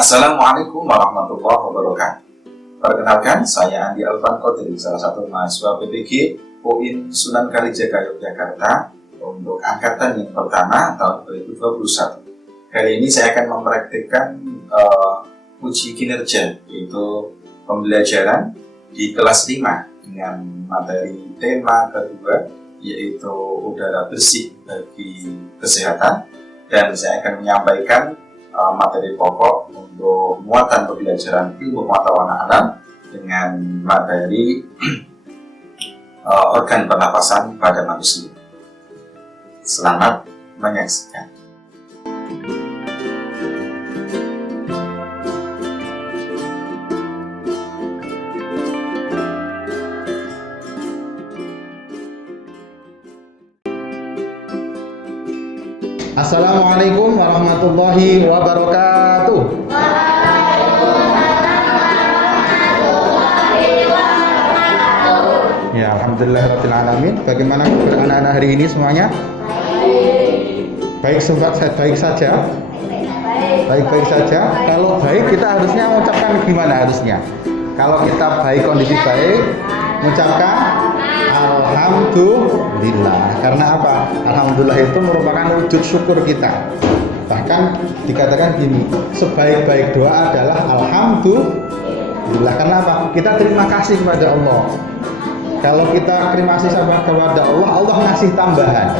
Assalamualaikum warahmatullahi wabarakatuh. Perkenalkan, saya Andi Alvan Qadri, salah satu mahasiswa PPG UIN Sunan Kalijaga Yogyakarta untuk angkatan yang pertama tahun 2021. Kali ini saya akan mempraktikkan uji kinerja, yaitu pembelajaran di kelas 5 dengan materi tema kedua, yaitu udara bersih bagi kesehatan, dan saya akan menyampaikan materi pokok untuk muatan pembelajaran ilmu pengetahuan alam dengan materi organ pernapasan pada manusia. Selamat menyaksikan. Assalamualaikum warahmatullahi wabarakatuh. Ya, alhamdulillahirabbil alamin. Bagaimana anak-anak hari ini semuanya? Baik, baik saja. Baik-baik saja. Kalau baik kita harusnya mengucapkan gimana harusnya? Kalau kita baik, kondisi baik, mengucapkan alhamdulillah. Karena apa? Alhamdulillah itu merupakan wujud syukur kita. Bahkan dikatakan gini, sebaik-baik doa adalah alhamdulillah. Karena apa? Kita terima kasih kepada Allah. Kalau kita terima kasih kepada Allah, Allah ngasih tambahan.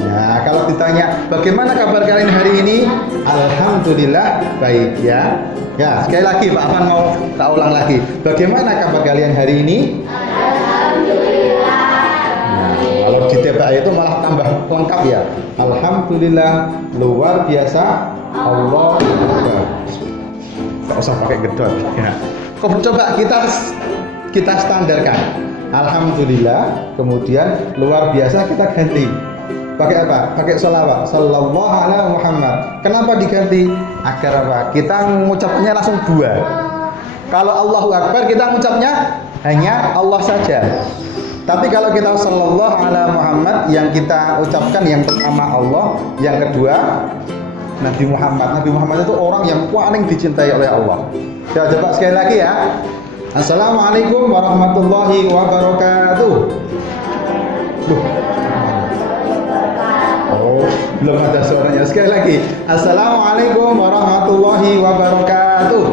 Nah, kalau ditanya bagaimana kabar kalian hari ini? Alhamdulillah baik ya. Ya, sekali lagi Pak Afan mau tak ulang lagi. Bagaimana kabar kalian hari ini? Alhamdulillah. Nah, kalau ditebak itu malah tambah lengkap ya. Alhamdulillah, luar biasa. Allah Akbar. Gak usah pakai gedor ya. Coba kita standarkan. Alhamdulillah, kemudian luar biasa kita ganti. Pakai apa? Pakai sholawat. Sallallahu ala Muhammad. Kenapa diganti? Agar apa? Kita mengucapnya langsung dua. Kalau Allahu Akbar kita mengucapnya hanya Allah saja. Tapi kalau kita sallallahu ala Muhammad, yang kita ucapkan yang pertama Allah, yang kedua Nabi Muhammad. Nabi Muhammad itu orang yang paling dicintai oleh Allah. Coba sekali lagi ya. Assalamualaikum warahmatullahi wabarakatuh. Oh, belum ada suaranya. Sekali lagi. Assalamualaikum warahmatullahi wabarakatuh.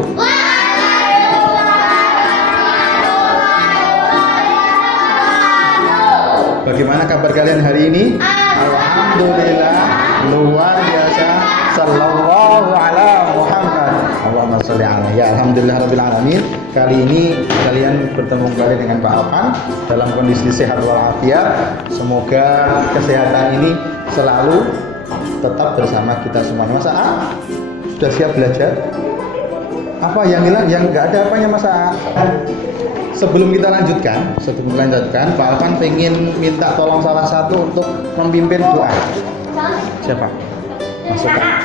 Bagaimana kabar kalian hari ini? Alhamdulillah, luar biasa. Sallallahu ala Muhammad. Allahumma sholli alaihi. Ya, alhamdulillahirabbil alamin. Kali ini kalian bertemu kembali dengan Pak Afan dalam kondisi sehat walafiat. Semoga kesehatan ini selalu tetap bersama kita semua. Mas A, sudah siap belajar? Apa yang hilang? Yang nggak ada apanya Mas A? Sebelum kita lanjutkan, Pak Afan pengen minta tolong salah satu untuk memimpin doa. Siapa? Masuk Pak.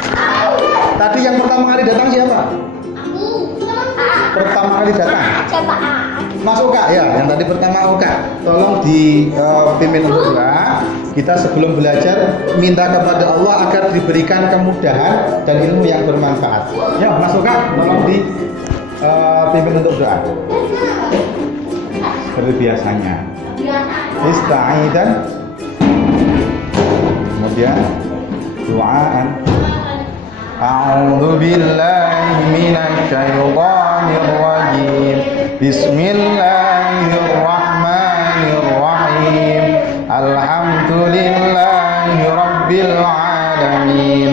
Tadi yang pertama kali datang siapa? Pertama kali datang? Mas Oka ya, yang tadi pertama Oka. Tolong dipimpin untuk doa. Kita sebelum belajar minta kepada Allah agar diberikan kemudahan dan ilmu yang bermanfaat. Ya, Mas Oka, tolong dipimpin untuk doa. Seperti biasanya. Ista'idan. Kemudian doaan. A'udzu billahi minasy syaithanir rajim. Bismillahirrahmanirrahim. Alhamdulillahi rabbil alamin.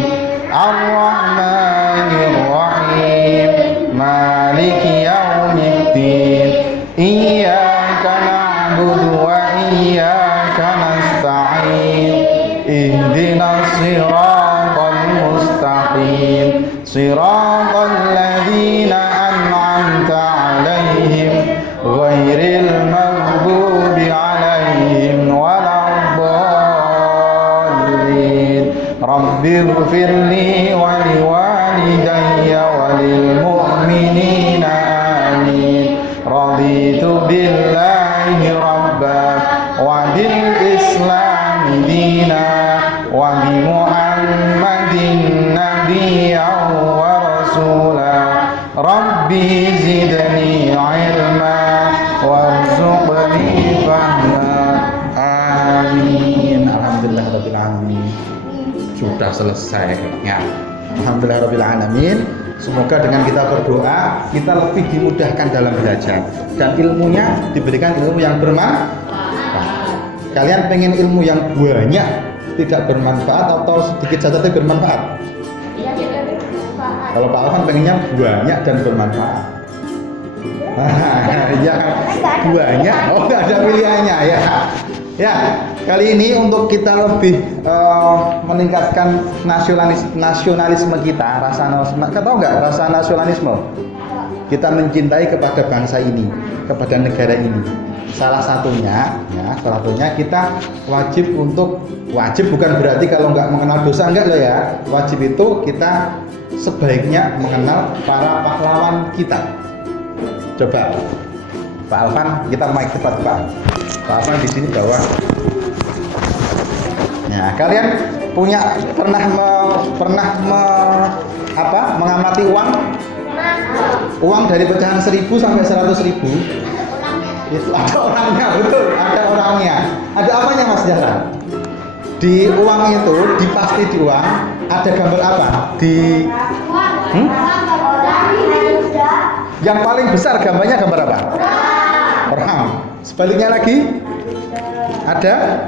Arrahmanir rahim. Maliki yaumiddin. Iyyaka na'budu wa iyyaka nasta'in. Ihdinas siratal mustaqim. Siratal ladzina an'amta 'alaihim ghairil maghdubi 'alaihim waladdallin. Rabbighfirli wa liwalidayya wa lil mu'minina amin. Raditu billahi rabba wa bil islami dina wa bi Muhammadin nabiyyan wa rasula Rabbi zidni ilma warzuqni fahma. Amin. Alhamdulillahirabbil alamin. Sudah selesai ya. Alhamdulillahirabbil alamin. Semoga dengan kita berdoa kita lebih dimudahkan dalam belajar dan ilmunya diberikan ilmu yang bermanfaat. Kalian pengen ilmu yang banyak tidak bermanfaat atau sedikit saja tapi bermanfaat? Kalau Pak Alvan pengennya banyak dan bermanfaat. Ya banyak. Oh nggak ada pilihannya ya. Ya kali ini untuk kita lebih meningkatkan nasionalisme kita, tahu nggak rasa nasionalisme? Kita mencintai kepada bangsa ini, kepada negara ini. Salah satunya kita wajib bukan berarti kalau nggak mengenal dosa enggak loh ya. Wajib itu kita sebaiknya mengenal para pahlawan kita. Coba Pak Alvan, kita mic cepat Pak. Pak Alvan di sini bawah. Nah, kalian pernah mengamati uang? Uang dari pecahan 1.000 sampai 100.000. Itu ada orangnya, betul, ada orangnya. Ada apanya Mas Jahran? Di uang itu, pasti di uang ada gambar apa? Yang paling besar gambarnya gambar apa? Orang. Sebaliknya lagi ada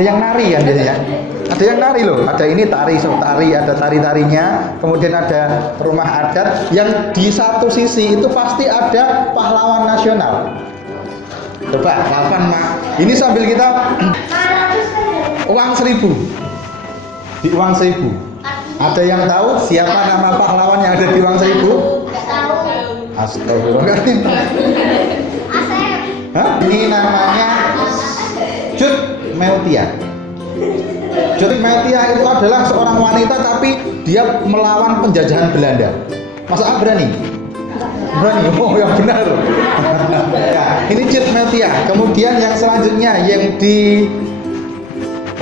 yang nari ya biasanya. Ada yang nari loh. Ada ini tari, ada tari-tarinya. Kemudian ada rumah adat yang di satu sisi itu pasti ada pahlawan nasional. Coba kapan ini sambil kita uang 1.000. Di uang 1.000. Ada yang tahu siapa nama pahlawan yang ada di uang 1.000? Astagfirullahaladzim. Ini namanya Cut Meltia. Cut Meltia itu adalah seorang wanita tapi dia melawan penjajahan Belanda. Masa berani? Berani? Oh yang benar. Ya, ini Cut Meltia. Kemudian yang selanjutnya yang di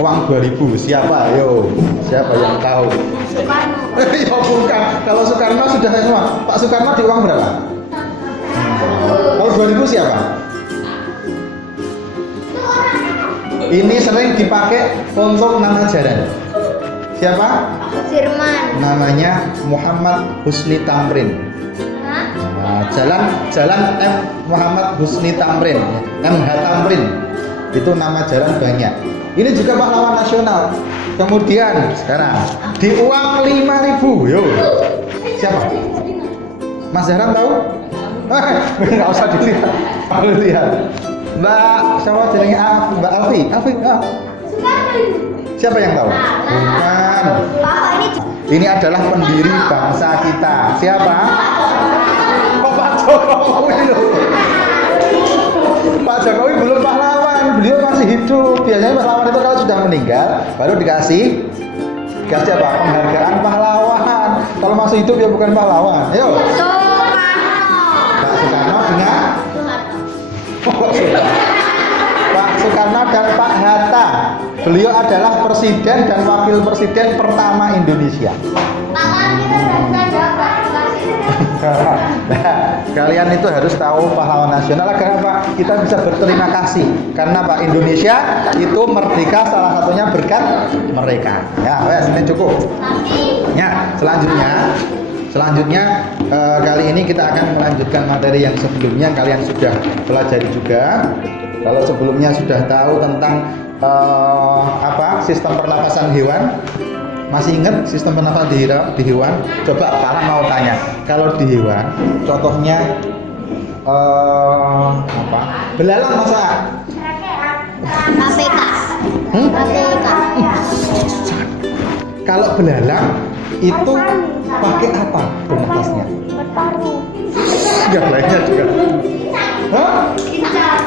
uang 2.000 siapa? Yo, siapa yang tahu? Soekarno. Ya bukan. Kalau Soekarno sudah semua. Pak Soekarno di uang berapa? Kalau 2.000 siapa? Ini sering dipakai untuk nama jalan. Siapa? Firman. Namanya Muhammad Husni Tamrin. Nah, jalan M Muhammad Husni Tamrin, MH Tamrin. Itu nama jalan banyak. Ini juga pahlawan nasional. Kemudian sekarang di uang 5.000, yo. Siapa? Mas Zahran tahu? Nggak usah dilihat. Kalau lihat. Mbak, siapa jenenge? Mbak Alfi. Siapa yang tahu? Bukan. Ini adalah pendiri bangsa kita. Siapa? Pak Jokowi loh. Pak Jokowi belum pahlawan, beliau masih hidup. Biasanya pahlawan itu kalau sudah meninggal baru dikasih apa? Penghargaan pahlawan. Kalau masih hidup ya bukan pahlawan. Ayo. Pak Soekarno dengan Pak Soekarno dan Pak Hatta. Beliau adalah presiden dan wakil presiden pertama Indonesia. Nah, kalian itu harus tahu pahlawan nasional agar apa? Kita bisa berterima kasih karena Pak Indonesia itu merdeka salah satunya berkat mereka. Ya, wes ini cukup. Ya, selanjutnya kali ini kita akan melanjutkan materi yang sebelumnya kalian sudah pelajari juga. Kalau sebelumnya sudah tahu tentang sistem pernapasan hewan, masih ingat sistem pernapasan di hewan? Coba kalian mau tanya, kalau di hewan, contohnya belalang masa? KPK. Kalau belalang itu pakai apa bernapasnya? Enggak lainnya juga.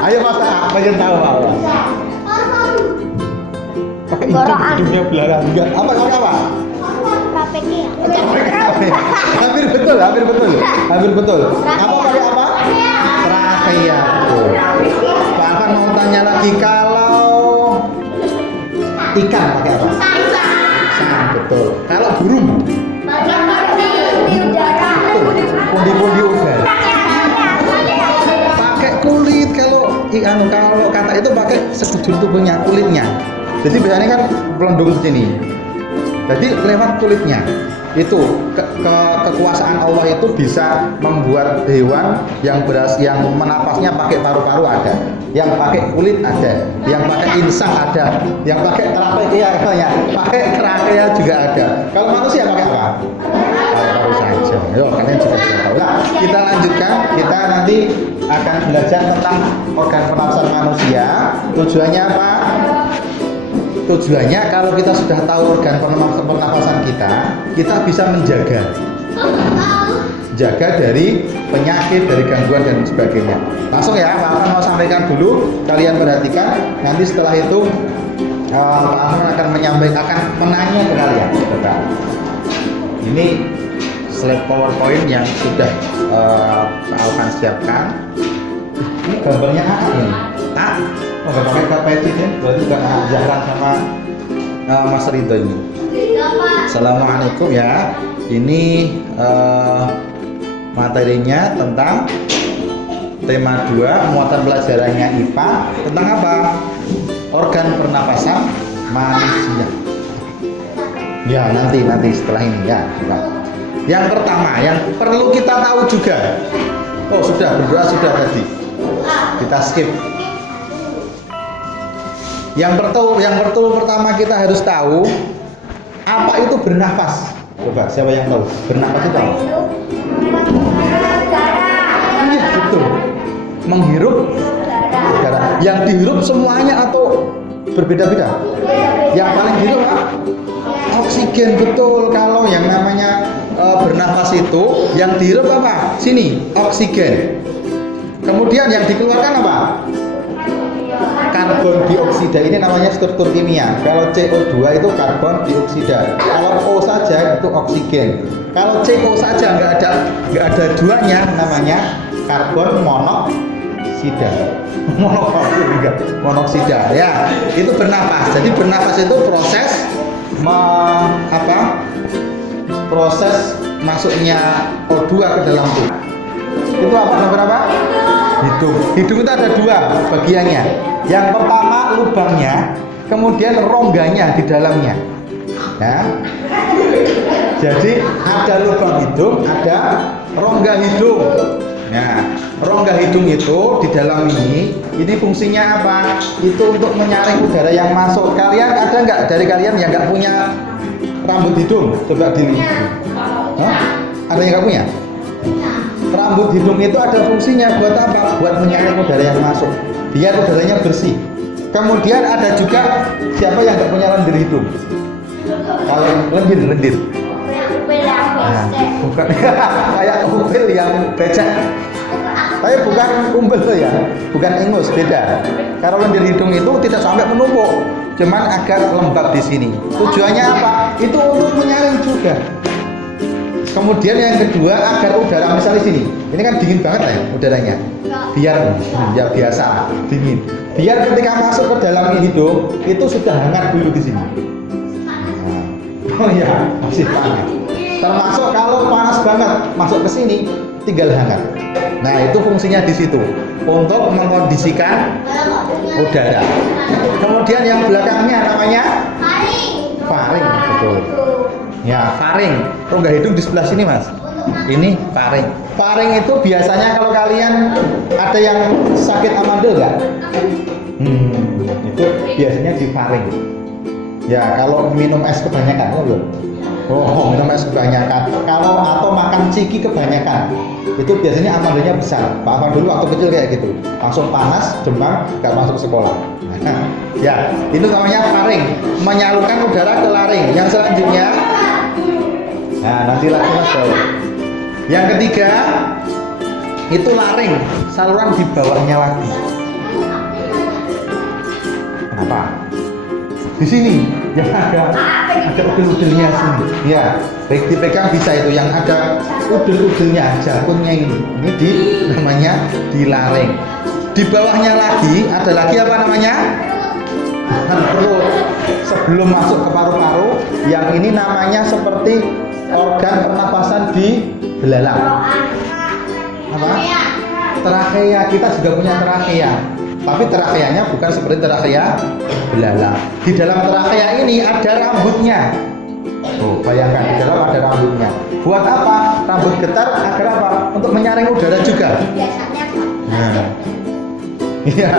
Ayo Mas, pengen tahu apa? Pakai hidungnya belalang enggak? Apa? KPK. Hampir betul. Apa pakai apa? Trachea. Pak Afan mau tanya lagi, kalau ikan pakai apa? Sang, betul. Kalau burung? kalau kata itu pakai sekujur tubuhnya, kulitnya. Jadi biasanya kan pelindung sini. Jadi lewat kulitnya. Itu kekuasaan Allah itu bisa membuat hewan yang menapasnya pakai paru-paru ada, yang pakai kulit ada, yang pakai insang ada, yang pakai trachea katanya, pakai trachea juga ada. Kalau manusia pakai apa? Paru-paru saja. Yo, kalian juga bisa tahu. Nah, kita lanjutkan. Kita nanti akan belajar tentang organ pernapasan manusia. Tujuannya apa? Tujuannya kalau kita sudah tahu organ pernapasan kita bisa jaga dari penyakit, dari gangguan dan sebagainya. Langsung ya, Pak Afan mau sampaikan dulu, kalian perhatikan. Nanti setelah itu Pak Afan akan menanya ke kalian. Coba. Ini slide PowerPoint yang sudah Pak Afan siapkan. Ini gambarnya apa ini? Nggak pakai KPC ya, berarti bukan Zahran sama Mas Ridho ini. Assalamualaikum ya. Ini materinya tentang tema 2, muatan pelajarannya IPA tentang apa? Organ pernapasan manusia. Ya nanti setelah ini ya. Yang pertama yang perlu kita tahu juga. Oh sudah berdoa sudah tadi. Kita skip. Yang pertama kita harus tahu apa itu bernafas. Coba siapa yang tahu bernafas itu apa? Iya betul. Menghirup udara. Yang dihirup semuanya atau berbeda-beda? Yang paling dihirup apa? Oksigen, betul. Kalau yang namanya bernafas itu yang dihirup apa? Sini oksigen. Kemudian yang dikeluarkan apa? Karbon dioksida, ini namanya struktur kimia. Kalau CO2 itu karbon dioksida. Kalau O saja itu oksigen. Kalau CO saja nggak ada duanya, namanya karbon monoksida. Monoksida ya. Itu bernafas. Jadi bernafas itu proses masuknya O2 ke dalam tubuh. Itu apa? Nomor apa? Hidung. Hidung itu ada 2 bagiannya. Yang pertama lubangnya, kemudian rongganya di dalamnya. Ya. Jadi ada lubang hidung, ada rongga hidung. Nah, rongga hidung itu di dalam ini fungsinya apa? Itu untuk menyaring udara yang masuk. Kalian ada nggak dari kalian yang nggak punya rambut hidung? Coba dilihat. Ada yang nggak punya? Rambut hidung itu ada fungsinya buat apa? Buat menyaring udara yang masuk, biar udaranya bersih. Kemudian ada juga siapa yang nggak punya lendir hidung? Kalau lendir. Nah, bukan kayak upil yang becek. Tapi bukan umbel tuh ya, bukan ingus, beda. Kalau lendir hidung itu tidak sampai menumpuk, cuman agak lembab di sini. Tujuannya apa? Itu untuk menyaring juga. Kemudian yang kedua agar udara misalnya sini, ini kan dingin banget ya udaranya, biar ya biasa dingin, biar ketika masuk ke dalam hidung itu sudah hangat dulu di sini. Oh iya masih panas. Termasuk kalau panas banget masuk ke sini tinggal hangat. Nah itu fungsinya di situ untuk mengkondisikan udara. Kemudian yang belakangnya namanya faring, betul. Ya, faring. Rongga hidung di sebelah sini, Mas. Ini faring. Faring itu biasanya kalau kalian ada yang sakit amandel nggak? Itu biasanya di faring. Ya, kalau minum es kebanyakan, minum es kebanyakan. Kalau atau makan ciki kebanyakan, itu biasanya amandelnya besar. Pak Afan dulu waktu kecil kayak gitu, langsung panas, demam, nggak masuk sekolah. Ya, itu namanya faring, menyalurkan udara ke laring. Yang selanjutnya, nah nanti lagi mas bawah. Yang ketiga, itu laring, saluran di bawahnya lagi. Kenapa? Di sini yang ada udel-udelnya sini. Ya, baik dipegang bisa itu yang ada udel-udelnya, jakunnya ini namanya di laring. Di bawahnya lagi ada lagi apa namanya? Perut. Sebelum masuk ke paru-paru, yang ini namanya seperti organ pernapasan di belalang. Apa? Trachea. Kita juga punya trachea. Tapi trakeanya bukan seperti trakea belalang. Di dalam trakea ini ada rambutnya. Oh, bayangkan di dalam ada rambutnya. Buat apa? Rambut getar agar apa? Untuk menyaring udara juga. Biasanya Nah, iya.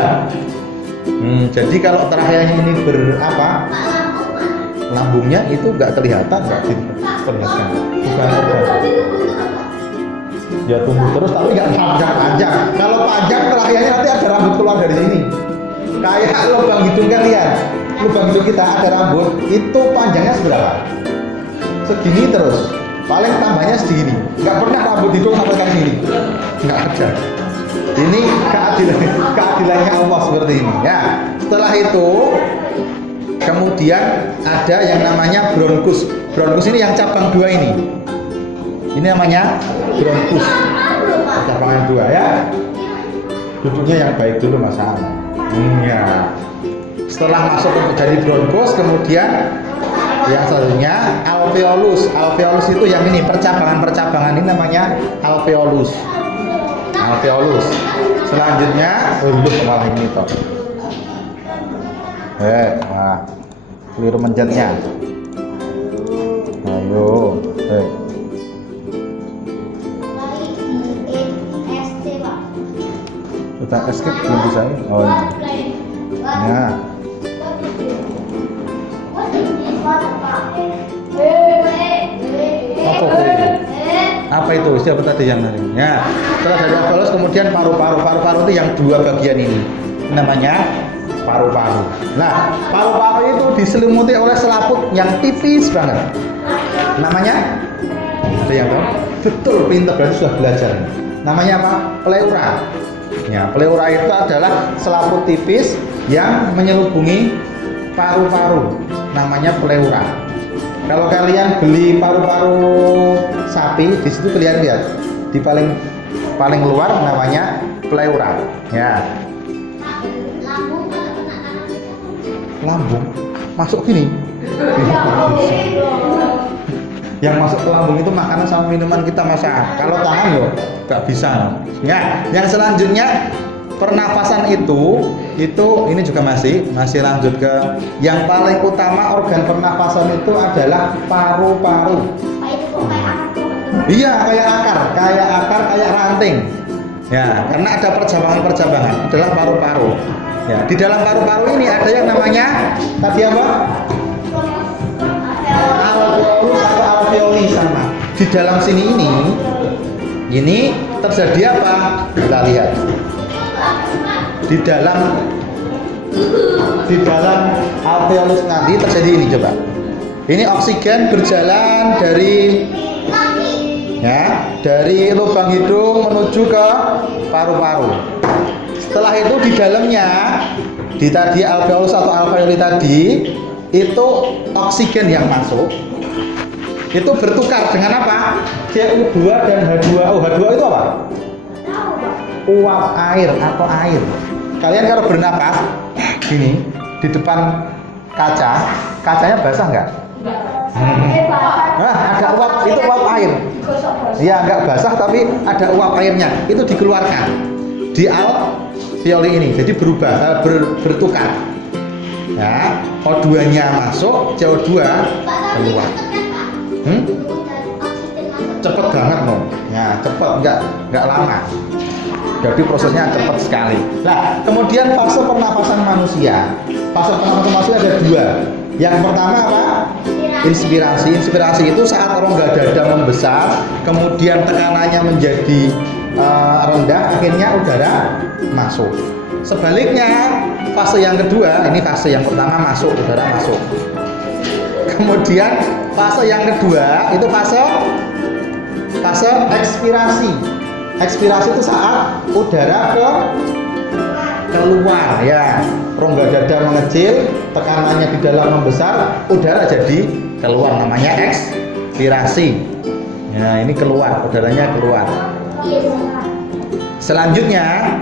Jadi kalau trakeanya ini berapa? Lambungnya itu nggak kelihatan, nggak diperlihatkan. Bukan terbang. Ya tumbuh terus tapi nggak panjang-panjang. Kalau panjang terakhirnya nanti ada rambut keluar dari sini. Kayak lubang hidung kalian. Lubang hidung kita ada rambut, itu panjangnya seberapa? Segini terus. Paling tambahnya segini. Nggak pernah rambut hidung sampai ke sini. Nggak ada. Ini keadilannya Allah seperti ini. Ya. Setelah itu kemudian ada yang namanya bronkus. Bronkus ini yang cabang dua ini. Ini namanya bronkus. Cabangan dua ya. Duduknya yang baik dulu Mas Ana. Ya. Setelah masuk untuk jadi bronkus, kemudian yang selanjutnya alveolus. Alveolus itu yang ini percabangan-percabangan ini namanya alveolus. Alveolus. Selanjutnya, malah ini toh. Nah, keliru mencetnya. Ayo, Sudah escape belum bisa ya? Oh ini. Nah. Apa itu? Siapa tadi yang nari? Ya. Setelah dari alveolus kemudian paru-paru. Paru-paru itu yang dua bagian ini. Namanya paru-paru. Nah, paru-paru itu diselimuti oleh selaput yang tipis banget. Namanya? Ada yang tahu? Betul, pintar berarti sudah belajar. Namanya apa? Pleura. Ya, pleura itu adalah selaput tipis yang menyelubungi paru-paru. Namanya pleura. Kalau kalian beli paru-paru sapi, di situ kalian lihat di paling luar namanya pleura. Ya. Lambung masuk gini. Yang masuk ke lambung itu makanan sama minuman kita masak. Kalau tangan yo nggak bisa. Ya, yang selanjutnya pernafasan itu ini juga masih lanjut ke yang paling utama organ pernafasan itu adalah paru-paru. Iya, kayak akar, kayak ranting. Ya, karena ada percabangan adalah paru-paru. Ya, di dalam paru-paru ini ada yang namanya tadi apa? Alveolus atau alveoli sama. Di dalam sini ini terjadi apa? Kita lihat. Di dalam alveolus nanti terjadi ini coba. Ini oksigen berjalan dari lubang hidung menuju ke paru-paru. Setelah itu di dalamnya di tadi alveolus atau alveoli tadi itu oksigen yang masuk itu bertukar dengan apa? CO2 dan H2O. H2O itu apa? Uap air atau air. Kalian kalau bernapas gini di depan kacanya basah nggak? Nah, ada uap, itu uap air. Ya nggak basah tapi ada uap airnya. Itu dikeluarkan di alveoli ini. Jadi bertukar. Ya, O2-nya masuk, CO2 keluar. Cepet banget loh. Ya, cepet, nggak lama. Jadi prosesnya cepat sekali. Nah, kemudian fase pernapasan manusia. Fase pernapasan manusia ada dua. Yang pertama apa? Inspirasi. Inspirasi itu saat rongga dada membesar, kemudian tekanannya menjadi rendah, akhirnya udara masuk. Sebaliknya, fase yang kedua, ini fase yang pertama masuk, udara masuk. Kemudian fase yang kedua itu fase ekspirasi. Ekspirasi itu saat udara keluar ya. Rongga dada mengecil, tekanannya di dalam membesar, udara jadi keluar, namanya ekspirasi. Ya, ini keluar, udaranya keluar. Selanjutnya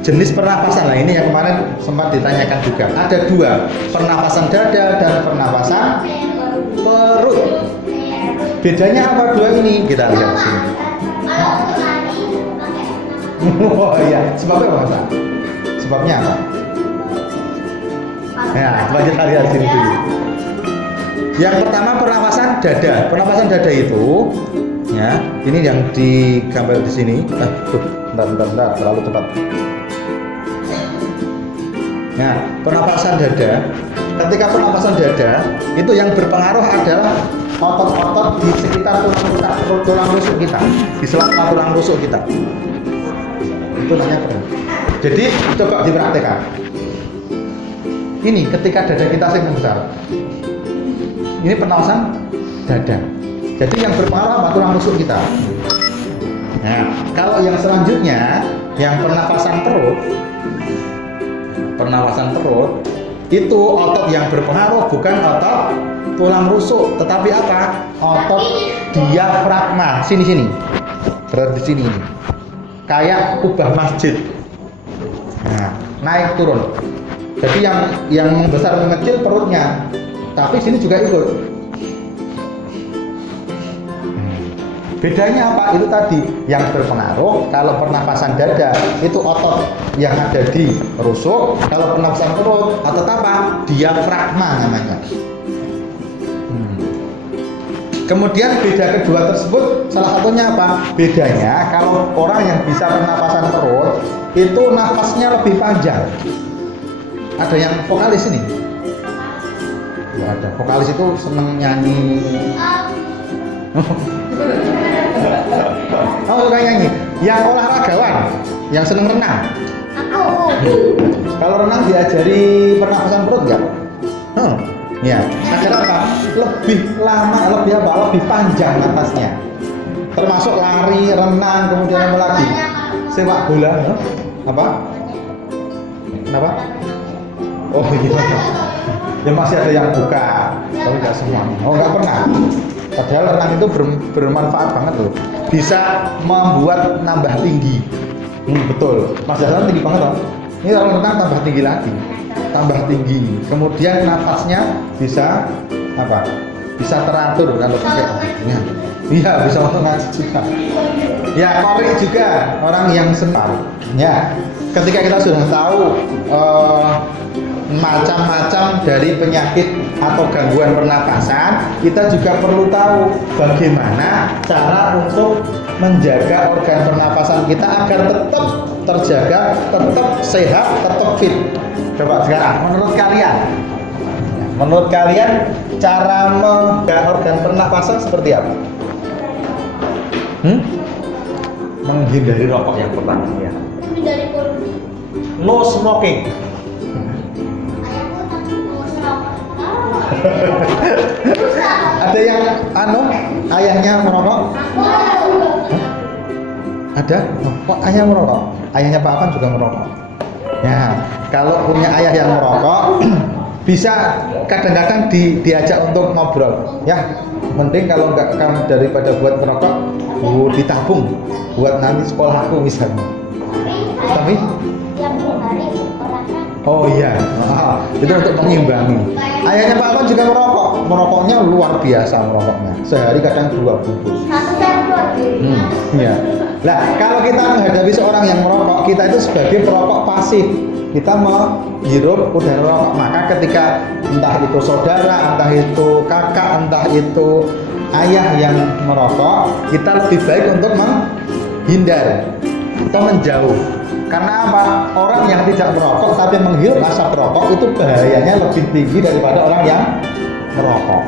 jenis pernapasan. Nah, ini yang kemarin sempat ditanyakan juga. Ada dua, pernapasan dada dan pernapasan perut. Bedanya apa dua ini? Kita lihat di sini. Oh iya, sebabnya apa Mas? Sebabnya apa? Ya, lanjut hari sini dulu. Yang pertama pernapasan dada. Pernapasan dada itu, ya, ini yang digambar di sini. Bentar, terlalu cepat. Nah, pernapasan dada. Ketika pernapasan dada, itu yang berpengaruh adalah otot-otot di sekitar tulang rusuk kita, di sela-sela tulang rusuk kita. Itu namanya pernapasan. Jadi coba dipraktekkan. Ini ketika dada kita sing membesar. Ini pernapasan dada. Jadi yang berpengaruh apa? Tulang rusuk kita. Nah, kalau yang selanjutnya, yang pernapasan perut. Pernapasan perut itu otot yang berpengaruh bukan otot tulang rusuk, tetapi apa? Otot diafragma. Sini. Berada di sini. Kayak kubah masjid. Nah, naik turun. Jadi yang membesar mengecil perutnya, tapi sini juga ikut. Bedanya apa? Itu tadi yang berpengaruh. Kalau pernapasan dada itu otot yang ada di rusuk, kalau pernapasan perut otot apa? Diafragma namanya. Kemudian beda kedua tersebut salah satunya apa? Bedanya kalau orang yang bisa pernapasan perut itu nafasnya lebih panjang. Ada yang vokalis ini? Nggak ada. Vokalis itu seneng nyanyi. Oh, suka nyanyi. Yang olahragawan, yang seneng renang. Kalau renang diajari pernapasan perut nggak? Ya. Agar apa? Lebih lama, lebih panjang napasnya. Termasuk lari, renang, kemudian apa lagi? Sepak bola, apa? Kenapa? Oh iya. Ya masih ada yang buka, tapi nggak semuanya. Oh nggak pernah. Padahal renang itu bermanfaat banget loh. Bisa membuat nambah tinggi. Betul. Mas Jalan tinggi banget loh. Ini kalau renang tambah tinggi lagi. Tambah tinggi. Kemudian nafasnya bisa apa? Bisa teratur kalau pakai. Iya, bisa untuk ngaji juga. Ya, korek juga orang yang senang. Ya, ketika kita sudah tahu macam-macam dari penyakit atau gangguan pernapasan, kita juga perlu tahu bagaimana cara untuk menjaga organ pernapasan kita agar tetap terjaga, tetap sehat, tetap fit. Coba sekarang, menurut kalian cara menjaga organ pernapasan seperti apa? Menghindari rokok yang pertama ya. Menghindari polusi. No smoking. Ada yang ayahnya merokok? Ada? Kok ayah merokok? Ayahnya Pak Afan juga merokok. Ya, kalau punya ayah yang merokok, bisa kadang-kadang diajak untuk ngobrol. Ya, mending kalau nggak kamu daripada buat merokok, ditabung buat nanti sekolah aku misalnya. Tapi yang hari olahraga. Oh iya, itu untuk mengimbangi. Ayahnya Pak Afan juga merokok, merokoknya luar biasa merokoknya. Sehari kadang 2 bungkus. Iya. Nah, kalau kita menghadapi seorang yang merokok, kita itu sebagai perokok pasif. Kita menghirup udara rokok. Maka ketika entah itu saudara, entah itu kakak, entah itu ayah yang merokok, kita lebih baik untuk menghindar atau menjauh. Karena apa? Orang yang tidak merokok tapi menghirup asap rokok itu bahayanya lebih tinggi daripada orang yang merokok.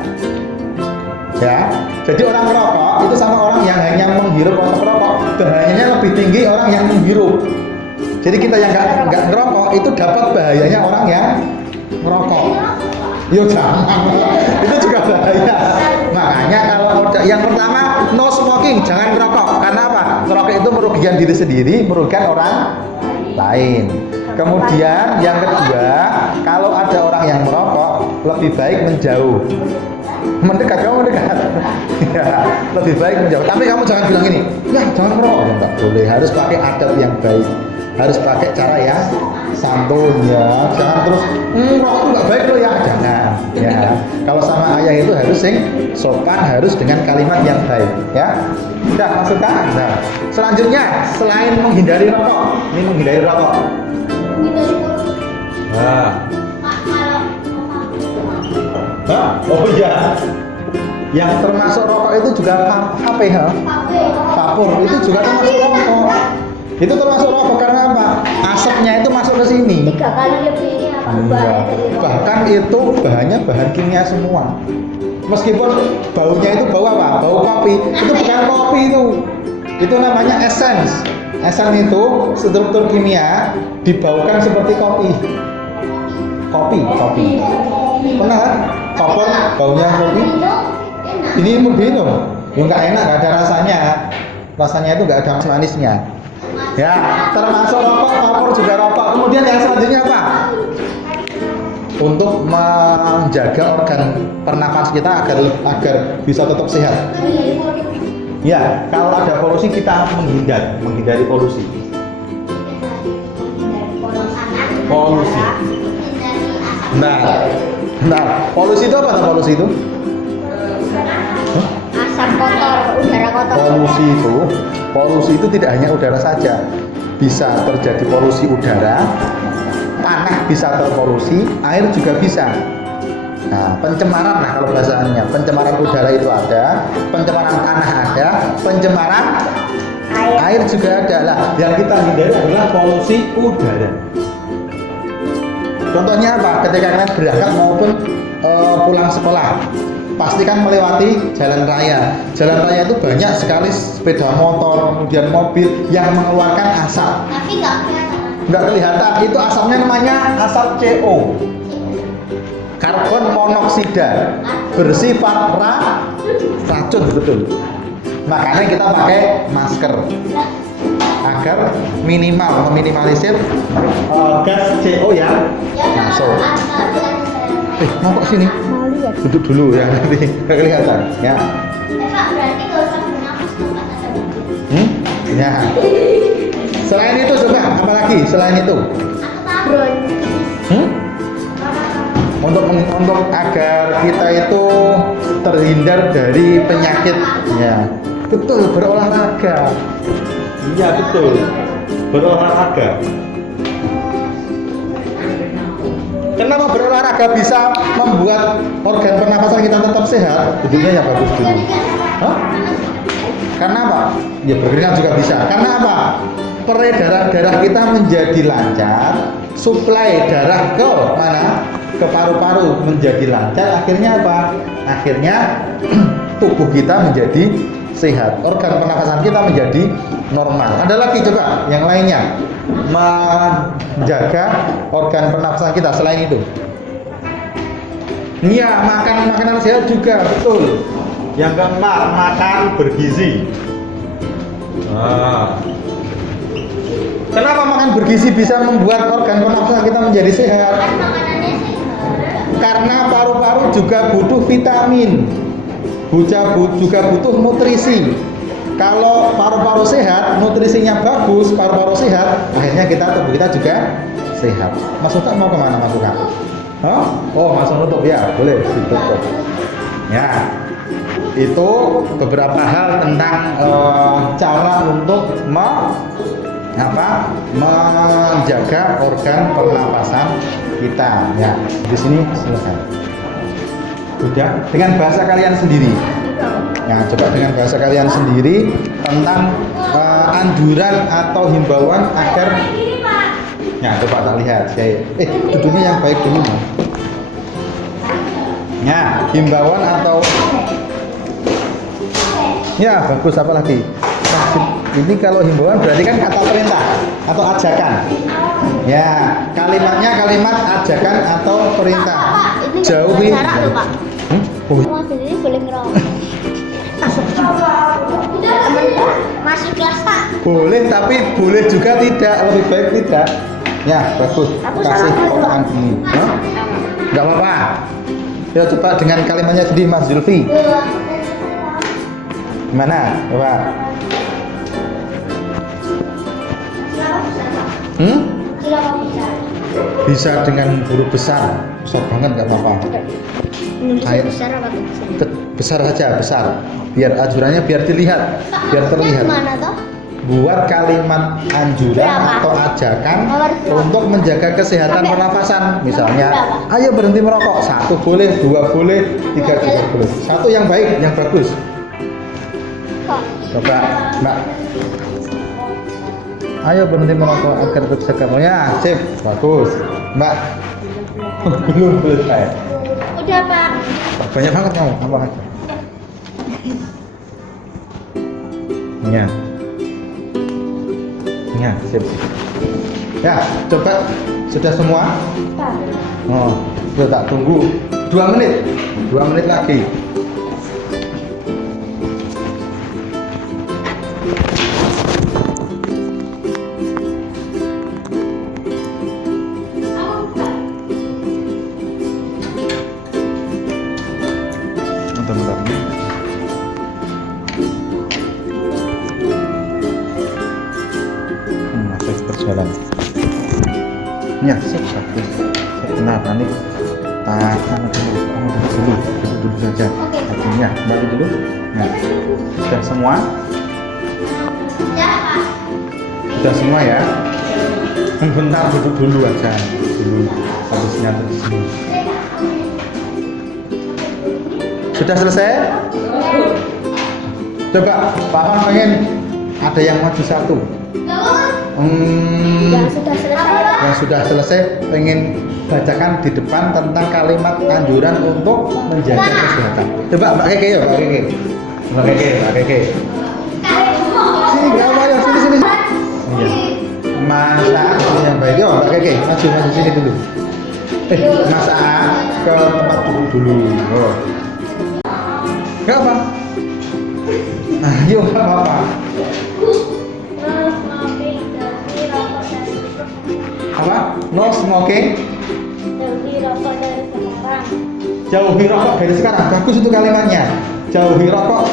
Ya, jadi orang merokok itu sama orang yang hanya menghirup asap rokok, bahayanya lebih tinggi orang yang menghirup. Jadi kita yang nggak ngerokok itu dapat bahayanya orang yang merokok. Yo jangan, itu juga bahaya. Makanya kalau yang pertama no smoking, jangan merokok. Karena apa? Merokok itu merugikan diri sendiri, merugikan orang lain. Kemudian yang kedua, kalau ada orang yang merokok, lebih baik menjauh. Mendekat, kamu mendekat. Ya, lebih baik menjauh. Tapi kamu jangan bilang ini, ya jangan merokok. Enggak boleh, harus pakai adab yang baik. Harus pakai cara yang santun ya. Jangan terus, merokok itu nggak baik loh ya. Jangan. Ya, kalau sama ayah itu harus sopan, harus dengan kalimat yang baik. Ya, sudah masukkan. Nah, selanjutnya selain menghindari rokok, ini menghindari rokok. Menghindari Nah. Pak, kalau Hah? Oh iya. Yang termasuk rokok itu juga HP, ha? Vapor itu juga termasuk rokok. Itu termasuk rokok karena apa? Asapnya itu masuk ke sini. 3 kali lebih bahaya dari rokok. Bahkan itu bahannya bahan kimia semua. Meskipun baunya itu bau apa? Bau kopi. Itu bukan kopi itu. Itu namanya essence. Essence itu struktur kimia dibaukan seperti kopi. Kopi. Pernah kan? Vapor baunya kopi. Ini mau minum. Ya nggak enak, nggak ada rasanya. Rasanya itu nggak ada manisnya. Ya, termasuk rokok, vapor juga rokok. Kemudian yang selanjutnya apa? Untuk menjaga organ pernapas kita agar bisa tetap sehat. Ya, kalau ada polusi kita menghindari polusi. Polusi. Nah, polusi itu apa? Polusi itu? Asap kotor, udara kotor. Polusi itu tidak hanya udara saja, bisa terjadi polusi udara, tanah bisa terpolusi, air juga bisa. Nah, pencemaran lah kalau bahasanya, pencemaran udara itu ada, pencemaran tanah ada, pencemaran air juga ada. Lah, yang kita hindari adalah polusi udara. Contohnya apa? Ketika kalian berangkat maupun pulang sekolah, pastikan melewati jalan raya. Jalan raya itu banyak sekali sepeda motor, kemudian mobil yang mengeluarkan asap. Tapi nggak kelihatan. Nggak kelihatan, itu asapnya namanya asap CO, karbon monoksida, bersifat racun, betul. Makanya kita pakai masker agar meminimalisir gas CO yang masuk. Mau kok sini? Mau lihat. Duduk dulu ya, nanti nggak kelihatan ya. Pak, berarti nggak usah bernafas tempat ada mobil. Ya. Selain itu coba apa lagi? Selain itu? Aku tahu. Untuk agar kita itu terhindar dari penyakit, ya betul, berolahraga. Iya betul, berolahraga. Kenapa berolahraga bisa membuat organ pernapasan kita tetap sehat? Duduknya yang bagus dulu. Hah? Karena apa? Ya berkeringat juga bisa. Karena apa? Peredaran darah kita menjadi lancar, suplai darah ke mana? Ke paru-paru menjadi lancar. Akhirnya apa? Akhirnya tubuh kita menjadi sehat. Organ pernapasan kita menjadi normal. Ada lagi coba yang lainnya menjaga organ pernapasan kita selain itu. Iya, makan makanan sehat juga, betul. Yang keempat, makan bergizi. Kenapa makan bergizi bisa membuat organ pernapasan kita menjadi sehat? Makanannya sehat. Karena paru-paru juga butuh vitamin, juga butuh nutrisi. Kalau paru-paru sehat, nutrisinya bagus, paru-paru sehat, akhirnya tubuh kita juga sehat. Mas Uta mau kemana Mas Uta? Oh, Mas nutup ya, boleh ditutup. Ya, itu beberapa hal tentang cara untuk menjaga organ pernapasan kita. Ya, di sini selesai. Sudah dengan bahasa kalian sendiri. Nah, coba dengan bahasa kalian sendiri tentang anjuran atau himbauan agar. Ya, coba tak lihat. Duduknya yang baik dulu. Ya, himbauan atau. Ya, bagus, apa lagi? Ini kalau himbauan berarti kan kata perintah atau ajakan. Ya, kalimatnya kalimat ajakan atau perintah. Jauhi. Mas sendiri boleh ngerokok. Masih kelas Pak. Boleh, tapi boleh juga tidak, lebih baik tidak. Ya, bagus. Kasih kotaan ini. Enggak apa-apa. Ya, coba dengan kalimatnya sendiri Mas Zulfi. Gimana? Coba. Bisa dengan huruf besar. Besar banget enggak apa-apa. Indonesia besar apa kecil? Besar saja, besar. Biar ajurannya biar dilihat, biar terlihat. Mana toh? buat kalimat anjuran Berapa? atau ajakan Nomor berapa? untuk menjaga kesehatan Sampai- pernafasan. Misalnya, berapa? ayo berhenti merokok. 1 boleh, 2 boleh, 3 juga boleh. 1 yang baik, yang bagus. Kok? Coba, Mbak. Ayo berhenti merokok agar terjaga. Ya, sip, bagus. Mbak. Belum selesai. Udah Pak. Banyak banget kamu, apa aja. Ya. Ya, sip. Ya, coba sudah semua? Pak. Oh, sudah tak tunggu 2 menit. 2 menit lagi. Bentar-bentar. Masih berjalan. Ya, sip, bagus. Nah, nanti mana dulu? Duduk saja. Oke. Akhirnya, balik dulu. Nah, sudah semua? Ya Pak. Sudah semua ya? Bentar, duduk dulu aja. Dulu, habisnya di sini. Sudah selesai? Coba, Pak Afan pengen ada yang maju 1. Yang sudah selesai. Yang sudah selesai pengen bacakan di depan tentang kalimat anjuran untuk menjaga kesehatan. Coba Mbak Keke ya, Mbak Keke. Mbak Keke, Mbak Keke. Sini, nggak apa ya, sini. Iya. Masa ini yang baik, yo Mbak Keke, maju sini dulu. Masa ke tempat duduk dulu. Oh. Gak apa? Nah, yuk gak apa-apa. Apa? No smoking. Jauhi rokok dari sekarang. Jauhi rokok dari sekarang. Bagus itu kalimatnya. Jauhi rokok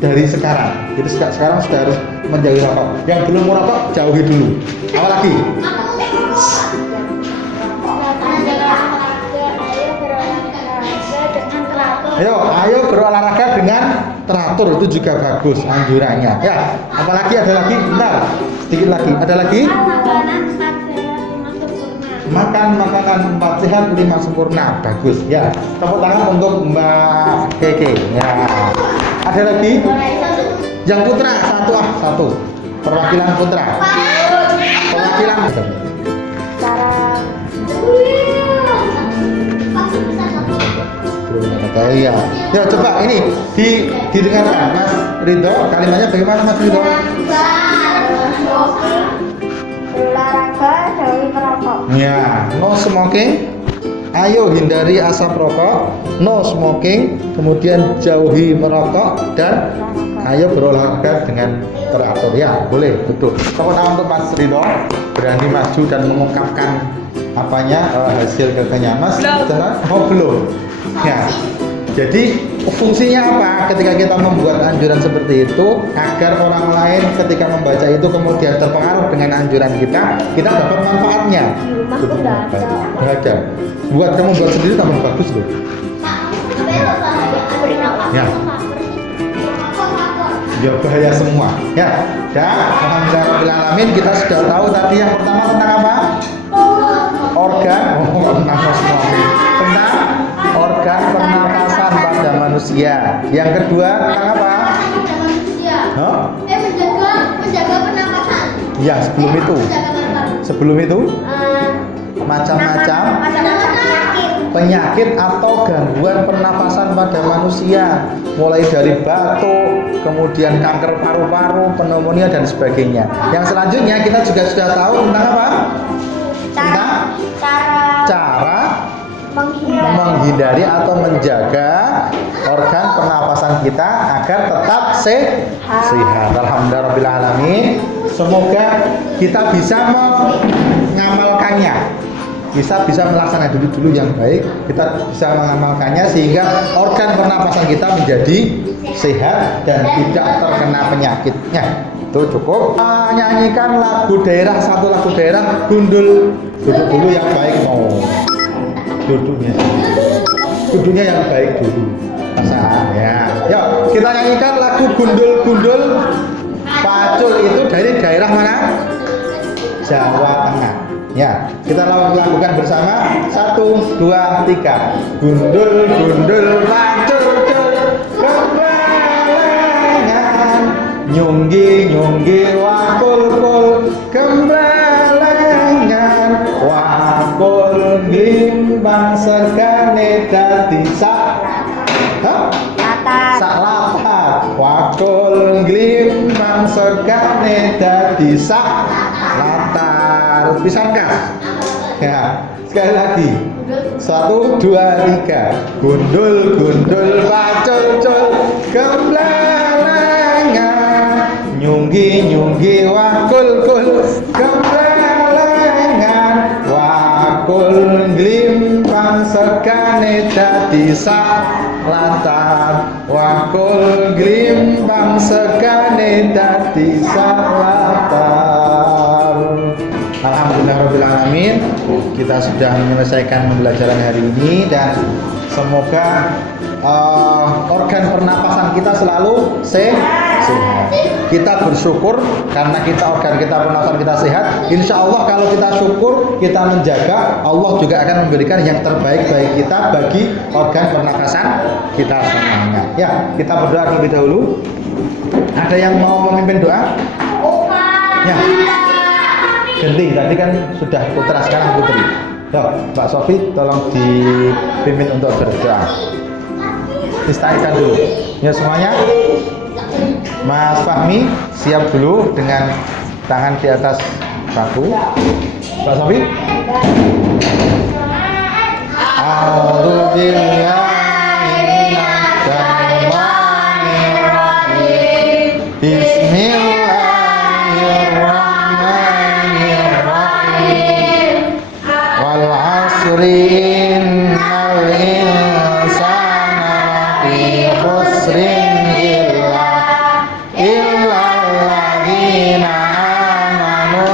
dari sekarang. Jadi sekarang sudah harus menjauhi rokok. Yang belum merokok jauhi dulu. Apa lagi? Ayo berolahraga dengan teratur. Itu juga bagus anjurannya. Ya, apalagi ada lagi? Bentar, sedikit lagi. Ada lagi? Makan makanan 4 sehat 5 sempurna. Bagus. Ya, tepuk tangan untuk Mbak Keke. Ya. Ada lagi? Yang putra satu. Perwakilan putra. Perwakilan. Ya. Ya, coba ini didengarkan Mas Ridho. Kalimatnya bagaimana Mas Ridho? Olahraga, jauhi merokok. Ya, no smoking. Ayo hindari asap rokok. No smoking. Kemudian jauhi merokok dan ayo berolahraga dengan teratur. Ya, boleh, betul. Tepuk tangan untuk Mas Ridho berani maju dan mengungkapkan hasil kerjanya Mas. Oh, belum. Ya. Jadi fungsinya apa ketika kita membuat anjuran seperti itu agar orang lain ketika membaca itu kemudian terpengaruh dengan anjuran kita dapat manfaatnya. Di rumah tuh nggak ada. Nggak ada. Buat kamu buat sendiri tambah bagus loh. Ya. Ya bahaya semua. Ya. Alhamdulillah alamin kita sudah tahu tadi yang pertama tentang apa? Organ. Tentang organ pernapasan pada manusia. Yang kedua tentang apa? Hah? Menjaga pernapasan. Ya, sebelum itu macam-macam penyakit atau gangguan pernapasan pada manusia, mulai dari batuk, kemudian kanker paru-paru, pneumonia dan sebagainya. Yang selanjutnya kita juga sudah tahu tentang apa? Tentang cara menghindari atau menjaga organ pernapasan kita agar tetap sehat. Alhamdulillah alamin. Semoga kita bisa mengamalkannya, bisa melaksanakan dulu yang baik. Kita bisa mengamalkannya sehingga organ pernapasan kita menjadi sehat dan tidak terkena penyakitnya. Itu cukup. Nyanyikan lagu daerah, satu lagu daerah. Gundul. Duduk dulu yang baik. Duduknya yang baik dulu. Perasaan ya. Yuk kita nyanyikan lagu gundul-gundul Pacul itu dari daerah mana? Jawa Tengah. Ya, kita lakukan bersama. 1, 2, 3. Gundul gundul pacul cul kembalengan, nyunggi nyunggi wakul kul kembalengan, wakul glimbang sergane dadi sak. Hah? Sak latar. Wakul glimbang sergane dadi sak latar. Bisa enggak? Ya, sekali lagi. 1, 2, 3. Gundul gundul pacul cul kembalengan, nyunggi nyunggi wakul kul kembalengan, wakul glimpang segane dadi sak latar, wakul glimpang segane dadi sak latar. Alhamdulillahirrahmanirrahim. Kita sudah menyelesaikan pembelajaran hari ini dan semoga organ pernapasan kita selalu sehat. Kita bersyukur karena organ kita pernapasan kita sehat. Insya Allah kalau kita syukur, kita menjaga, Allah juga akan memberikan yang terbaik bagi kita, bagi organ pernapasan kita semuanya. Ya, kita berdoa terlebih dahulu. Ada yang mau memimpin doa? Ya. Genting, tadi kan sudah putra, sekarang putri. Yo, Mbak Sofi tolong dipimpin untuk berdoa. Istighfar dulu. Ya semuanya. Mas Fahmi siap dulu dengan tangan di atas bahu. Mbak Sofi. Bismillahirrahmanirrahim. Wal asri innal insana lafi khusrin illa alladzina amanu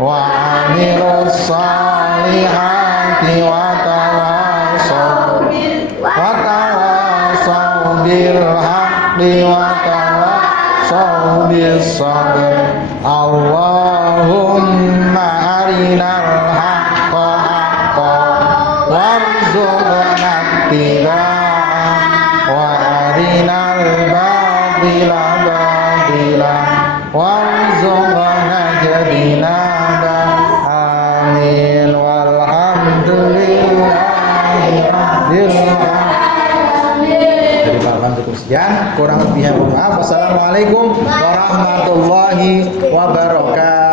wa amilus solihati wa tawasaw bil haqqi wa tawasaw bis sabr. Allahumma arinal haqqa haqqan warzuqna ittiba'ah wa arinal batila batilan warzuqna ijtinaba. Amin. Walhamdulillahi rabbil alamin. Jadi malam cukup sekian, kurang lebihnya mohon maaf. Wassalamualaikum warahmatullahi wabarakatuh.